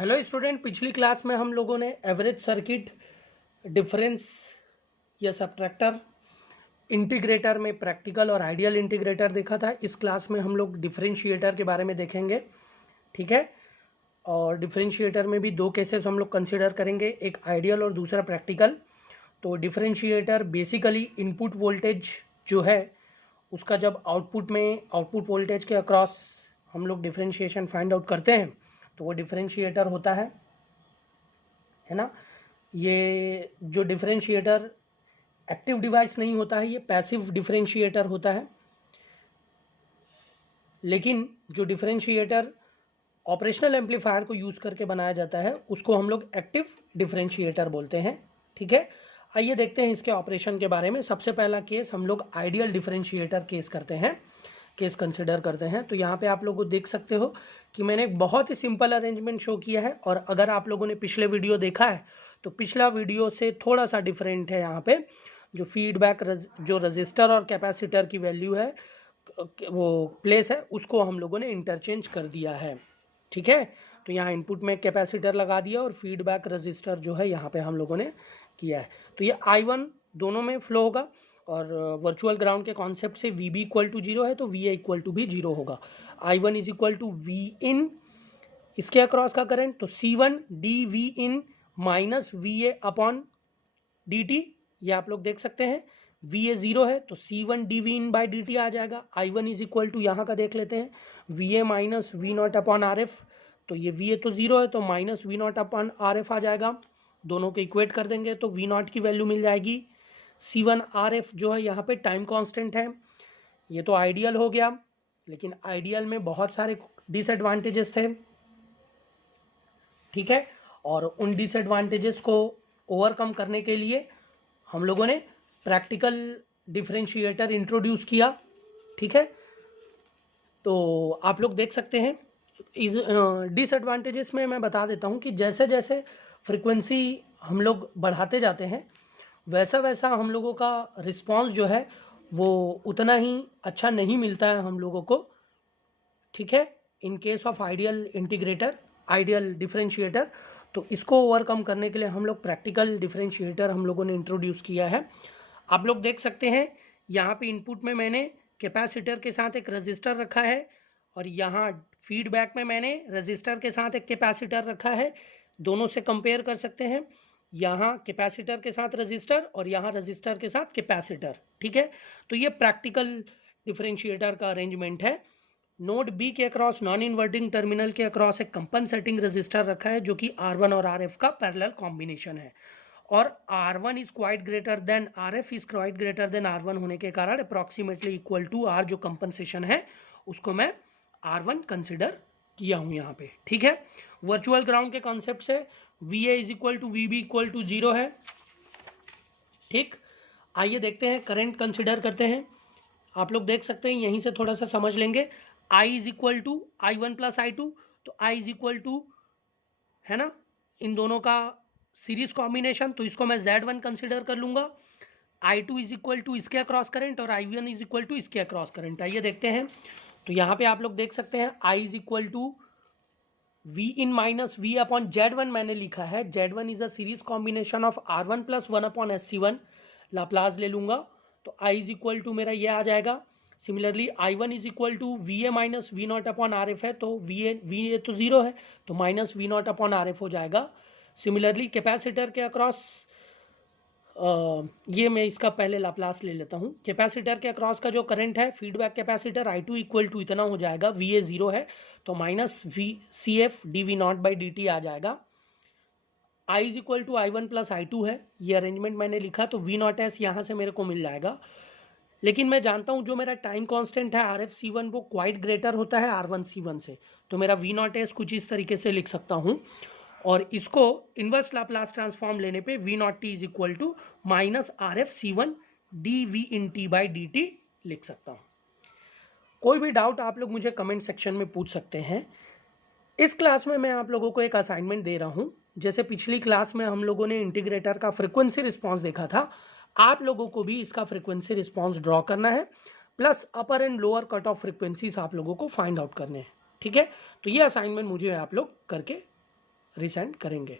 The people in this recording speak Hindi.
हेलो स्टूडेंट, पिछली क्लास में हम लोगों ने एवरेज सर्किट, डिफरेंस या सबट्रैक्टर, इंटीग्रेटर में प्रैक्टिकल और आइडियल इंटीग्रेटर देखा था। इस क्लास में हम लोग डिफरेंशिएटर के बारे में देखेंगे, ठीक है। और डिफरेंशिएटर में भी दो केसेस हम लोग कंसिडर करेंगे, एक आइडियल और दूसरा प्रैक्टिकल। तो डिफरेंशिएटर बेसिकली इनपुट वोल्टेज जो है उसका जब आउटपुट वोल्टेज के अक्रॉस हम लोग डिफरेंशिएशन फाइंड आउट करते हैं तो वो डिफरेंशिएटर होता है ना। ये जो डिफरेंशिएटर एक्टिव डिवाइस नहीं होता है, ये पैसिव डिफरेंशिएटर होता है। लेकिन जो डिफरेंशिएटर ऑपरेशनल एम्पलीफायर को यूज़ करके बनाया जाता है उसको हम लोग एक्टिव डिफरेंशिएटर बोलते हैं, ठीक है। आइए देखते हैं इसके ऑपरेशन के बारे में। सबसे पहला केस हम लोग आइडियल डिफरेंशिएटर केस कंसिडर करते हैं। तो यहाँ पे आप लोगों को देख सकते हो कि मैंने एक बहुत ही सिंपल अरेंजमेंट शो किया है, और अगर आप लोगों ने पिछले वीडियो देखा है तो पिछला वीडियो से थोड़ा सा डिफरेंट है। यहाँ पे जो फीडबैक जो रजिस्टर और कैपेसिटर की वैल्यू है, वो प्लेस है, उसको हम लोगों ने इंटरचेंज कर दिया है, ठीक है। तो यहाँ इनपुट में कैपेसिटर लगा दिया और फीडबैक रजिस्टर जो है यहाँ पे हम लोगों ने किया है। तो ये I1 दोनों में फ्लो होगा, और वर्चुअल ग्राउंड के कॉन्सेप्ट से VB इक्वल टू 0 है तो VA इक्वल टू भी 0 होगा। I1 is equal to V in, इसके अक्रॉस का करंट, तो C1 dV in minus VA upon DT, ये आप लोग देख सकते हैं। VA 0 है तो C1 dV in by DT आ जाएगा। I1 इज इक्वल टू यहाँ का देख लेते हैं, VA minus V naught upon RF, तो ये VA तो 0 है तो minus V naught upon RF आ जाएगा। दोनों को इक्वेट कर देंगे तो V नॉट की वैल्यू मिल जाएगी। C1 RF जो है यहाँ पे टाइम कांस्टेंट है। ये तो आइडियल हो गया, लेकिन आइडियल में बहुत सारे डिसएडवांटेजेस थे, ठीक है। और उन डिसएडवांटेजेस को ओवरकम करने के लिए हम लोगों ने प्रैक्टिकल डिफरेंशिएटर इंट्रोड्यूस किया, ठीक है। तो आप लोग देख सकते हैं इस डिसएडवांटेजेस में मैं बता देता हूँ कि जैसे जैसे फ्रीक्वेंसी हम लोग बढ़ाते जाते हैं वैसा वैसा हम लोगों का रिस्पांस जो है वो उतना ही अच्छा नहीं मिलता है हम लोगों को, ठीक है। In case of ideal differentiator, तो इसको ओवरकम करने के लिए हम लोग प्रैक्टिकल डिफरेंशिएटर हम लोगों ने इंट्रोड्यूस किया है। आप लोग देख सकते हैं यहाँ पे इनपुट में मैंने कैपेसिटर के साथ एक रजिस्टर रखा है, और यहाँ फीडबैक में मैंने रजिस्टर के साथ एक कैपेसिटर रखा है। दोनों से कंपेयर कर सकते हैं, यहाँ कैपेसिटर के साथ रजिस्टर और यहाँ रजिस्टर के साथ कैपेसिटर, ठीक है। तो ये प्रैक्टिकल डिफरेंशिएटर का अरेंजमेंट है। नोड बी के अक्रॉस नॉन इन्वर्टिंग टर्मिनल के अक्रॉस एक कंपनसेटिंग रजिस्टर रखा है जो कि R1 और RF का पैरेलल कॉम्बिनेशन है, और R1 is quite greater than RF is quite greater than R1 होने के कारण अप्रॉक्सीमेटली इक्वल टू R जो कंपनसेशन है उसको मैं R1 कंसिडर किया हूँ यहाँ पे, ठीक है। वर्चुअल ग्राउंड के कॉन्सेप्ट से VA is equal to VB equal to 0 है, ठीक। आइए देखते हैं, करंट कंसिडर करते हैं। आप लोग देख सकते हैं, यहीं से थोड़ा सा समझ लेंगे। I is equal to I1 plus I2, तो I इज इक्वल टू है ना इन दोनों का सीरीज कॉम्बिनेशन, तो इसको मैं Z1 कंसिडर कर लूंगा। I2 इज इक्वल टू इसके अक्रॉस करंट और I1 इज इक्वल टू इसके अक्रॉस करंट। आइए देखते हैं, तो यहाँ पे आप लोग देख सकते हैं I is equal to V in minus V upon Z1 मैंने लिखा है। Z1 is a series combination of R1 plus 1 upon SC1, Laplace ले लूंगा तो I इज इक्वल टू मेरा ये आ जाएगा। Similarly I1 is equal to VA minus V naught upon RF है, तो VA तो 0 है तो minus V naught upon RF हो जाएगा। सिमिलरली कैपेसिटर के अक्रॉस ये मैं इसका पहले लाप्लास ले लेता हूँ। कैपेसिटर के अक्रॉस का जो करंट है feedback capacitor I2 equal to इतना हो जाएगा, VA 0 है तो minus CF dV naught by DT आ जाएगा। I is equal to I1 plus I2 है, ये अरेंजमेंट मैंने लिखा तो V नॉट एस यहाँ से मेरे को मिल जाएगा। लेकिन मैं जानता हूँ जो मेरा टाइम कांस्टेंट है RF C1 वो क्वाइट ग्रेटर होता है R1 C1 से, तो मेरा V नॉट एस कुछ इस तरीके से लिख सकता हूँ, और इसको इन्वर्स लाप्लास ट्रांसफॉर्म लेने पे V naught T is equal to minus RF C1 dV in T by DT लिख सकता हूँ। कोई भी डाउट आप लोग मुझे कमेंट सेक्शन में पूछ सकते हैं। इस क्लास में मैं आप लोगों को एक असाइनमेंट दे रहा हूँ। जैसे पिछली क्लास में हम लोगों ने इंटीग्रेटर का फ्रीक्वेंसी रिस्पॉन्स देखा था, आप लोगों को भी इसका फ्रीक्वेंसी रिस्पॉन्स ड्रॉ करना है, plus upper and lower cut off frequencies आप लोगों को फाइंड आउट करने हैं, ठीक है। तो ये असाइनमेंट मुझे आप लोग करके रिसेंड करेंगे।